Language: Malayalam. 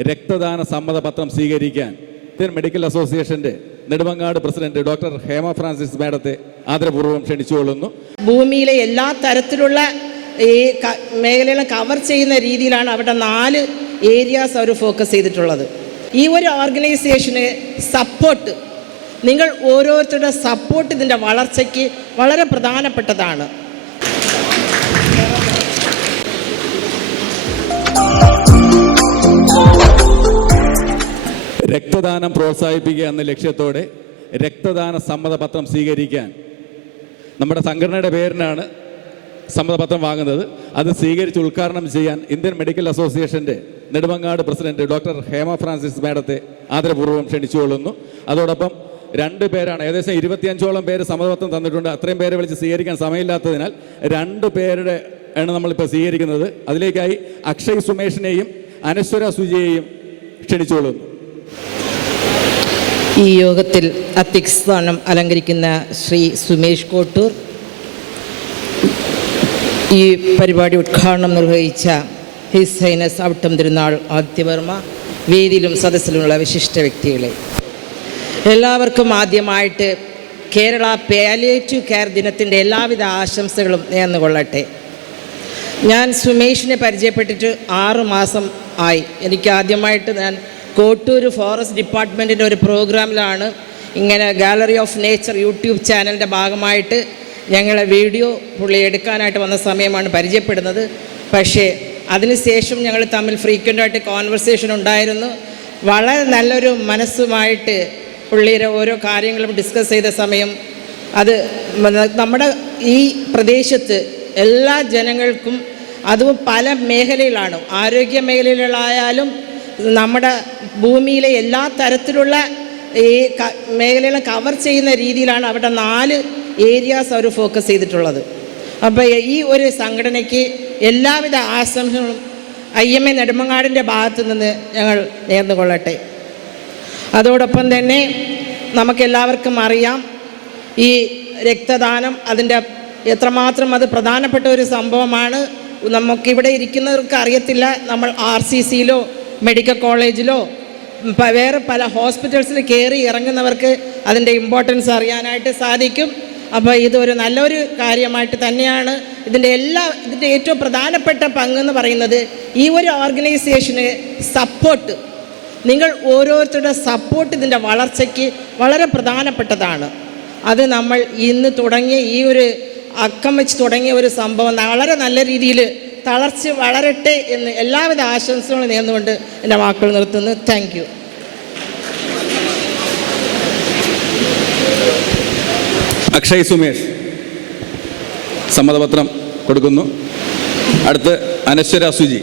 രക്തദാന സമ്മതപത്രം സ്വീകരിക്കാൻ ഇന്ത്യൻ മെഡിക്കൽ അസോസിയേഷന്റെ Nedumangad president doctor Hema Francis മേഡത്തെ ആദരപൂർവം ക്ഷണിച്ചുകൊള്ളുന്നു. ഭൂമിയിലെ എല്ലാ തരത്തിലുള്ള ഈ മേഖലകളും കവർ ചെയ്യുന്ന രീതിയിലാണ് അവിടെ നാല് ഏരിയാസ് അവർ ഫോക്കസ് ചെയ്തിട്ടുള്ളത്. ഈ ഒരു ഓർഗനൈസേഷന് സപ്പോർട്ട് നിങ്ങൾ ഓരോരുത്തരുടെ സപ്പോർട്ട് ഇതിന്റെ വളർച്ചയ്ക്ക് വളരെ പ്രധാനപ്പെട്ടതാണ്. രക്തദാനം പ്രോത്സാഹിപ്പിക്കുക എന്ന ലക്ഷ്യത്തോടെ രക്തദാന സമ്മതപത്രം സ്വീകരിക്കാൻ നമ്മുടെ സംഘടനയുടെ പേരിനാണ് സമ്മതപത്രം വാങ്ങുന്നത്. അത് സ്വീകരിച്ച് ഉദ്ഘാടനം ചെയ്യാൻ ഇന്ത്യൻ മെഡിക്കൽ അസോസിയേഷന്റെ Nedumangad president doctor Hema Francis മേഡത്തെ ആദരപൂർവം ക്ഷണിച്ചുകൊള്ളുന്നു. അതോടൊപ്പം രണ്ട് പേരാണ് ഏകദേശം ഇരുപത്തിയഞ്ചോളം പേര് സമ്മതപത്രം തന്നിട്ടുണ്ട്. അത്രയും പേരെ വിളിച്ച് സ്വീകരിക്കാൻ സമയമില്ലാത്തതിനാൽ രണ്ട് പേരുടെ ആണ് നമ്മളിപ്പോൾ സ്വീകരിക്കുന്നത്. അതിലേക്കായി അക്ഷയ് സുമേഷിനെയും അനശ്വര സുജിയെയും ക്ഷണിച്ചുകൊള്ളുന്നു. ഈ യോഗത്തിൽ അധ്യക്ഷസ്ഥാനം അലങ്കരിക്കുന്ന ശ്രീ സുമേഷ് കോട്ടൂർ ഈ പരിപാടി ഉദ്ഘാടനം നിർവഹിച്ച ഹിസ് ഹൈനസ് അവിട്ടം തിരുനാൾ ആദിത്യവർമ്മ വേദിയിലും സദസ്സിലുമുള്ള വിശിഷ്ട വ്യക്തികളെ. എല്ലാവർക്കും ആദ്യമായിട്ട് കേരള പാലിയേറ്റീവ് കെയർ ദിനത്തിന്റെ എല്ലാവിധ ആശംസകളും നേർന്നുകൊള്ളട്ടെ. ഞാൻ സുമേഷിനെ പരിചയപ്പെട്ടിട്ട് ആറ് മാസം ആയി. എനിക്ക് ആദ്യമായിട്ട് ഞാൻ കോട്ടൂർ ഫോറസ്റ്റ് ഡിപ്പാർട്ട്മെന്റിന്റെ ഒരു പ്രോഗ്രാമിലാണ് ഇങ്ങനെ ഗാലറി ഓഫ് നേച്ചർ യൂട്യൂബ് ചാനലിന്റെ ഭാഗമായിട്ട് ഞങ്ങളെ വീഡിയോ പുള്ളി എടുക്കാനായിട്ട് വന്ന സമയമാണ് പരിചയപ്പെടുന്നത്. പക്ഷേ അതിനുശേഷം ഞങ്ങൾ തമ്മിൽ ഫ്രീക്വന്റായിട്ട് കോൺവെർസേഷൻ ഉണ്ടായിരുന്നു. വളരെ നല്ലൊരു മനസ്സുമായിട്ട് പുള്ളിയുടെ ഓരോ കാര്യങ്ങളും ഡിസ്കസ് ചെയ്ത സമയം അത് നമ്മുടെ ഈ പ്രദേശത്ത് എല്ലാ ജനങ്ങൾക്കും അതും പല മേഖലയിലാണ്. ആരോഗ്യ മേഖലയിലായാലും നമ്മുടെ ഭൂമിയിലെ എല്ലാ തരത്തിലുള്ള ഈ മേഖലകളും കവർ ചെയ്യുന്ന രീതിയിലാണ് അവിടെ നാല് ഏരിയാസ് അവർ ഫോക്കസ് ചെയ്തിട്ടുള്ളത്. അപ്പോൾ ഈ ഒരു സംഘടനയ്ക്ക് എല്ലാവിധ ആശംസകളും ഐ എം എ നെടുമങ്ങാടിന്റെ ഭാഗത്ത് നിന്ന് ഞങ്ങൾ നേർന്നുകൊള്ളട്ടെ. അതോടൊപ്പം തന്നെ നമുക്കെല്ലാവർക്കും അറിയാം ഈ രക്തദാനം അതിന്റെ എത്രമാത്രം അത് പ്രധാനപ്പെട്ട ഒരു സംഭവമാണ്. നമുക്കിവിടെ ഇരിക്കുന്നവർക്ക് അറിയത്തില്ല നമ്മൾ ആർ സി സിയിലോ മെഡിക്കൽ കോളേജിലോ വേറെ പല ഹോസ്പിറ്റൽസിൽ കയറി ഇറങ്ങുന്നവർക്ക് അതിന്റെ ഇമ്പോർട്ടൻസ് അറിയാനായിട്ട് സാധിക്കും. അപ്പോൾ ഇതൊരു നല്ലൊരു കാര്യമായിട്ട് തന്നെയാണ്. ഇതിന്റെ എല്ലാ ഇതിന്റെ ഏറ്റവും പ്രധാനപ്പെട്ട പങ്കെന്ന് പറയുന്നത് ഈ ഒരു ഓർഗനൈസേഷന് സപ്പോർട്ട് നിങ്ങൾ ഓരോരുത്തരുടെ സപ്പോർട്ട് ഇതിന്റെ വളർച്ചയ്ക്ക് വളരെ പ്രധാനപ്പെട്ടതാണ്. അത് നമ്മൾ ഇന്ന് തുടങ്ങിയ ഈ ഒരു അക്കം വെച്ച് തുടങ്ങിയ ഒരു സംഭവം വളരെ നല്ല രീതിയിൽ തളർച്ച് വളരട്ടെ എന്ന് എല്ലാവിധ ആശംസകളും നേർന്നുകൊണ്ട് എന്റെ വാക്കുകൾ നിർത്തുന്നു. താങ്ക് യു അക്ഷയ് സുമേഷ് സമ്മതപത്രം കൊടുക്കുന്നു. അടുത്ത് അനശ്വര സുജി.